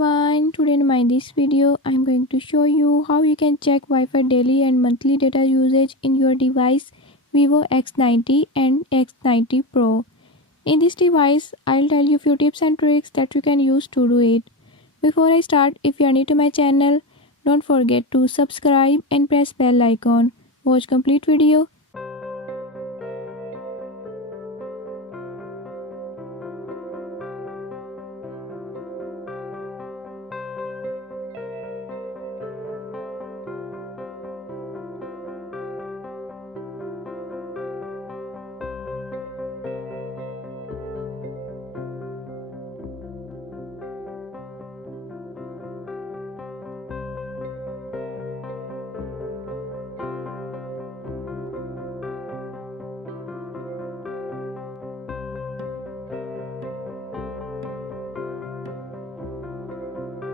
everyone, today in this video I am going to show you how you can check Wi-Fi daily and monthly data usage in your device Vivo X90 and X90 Pro. In this device I'll tell you few tips and tricks that you can use to do it. Before I start, if you are new to my channel, don't forget to subscribe and press bell icon. Watch complete video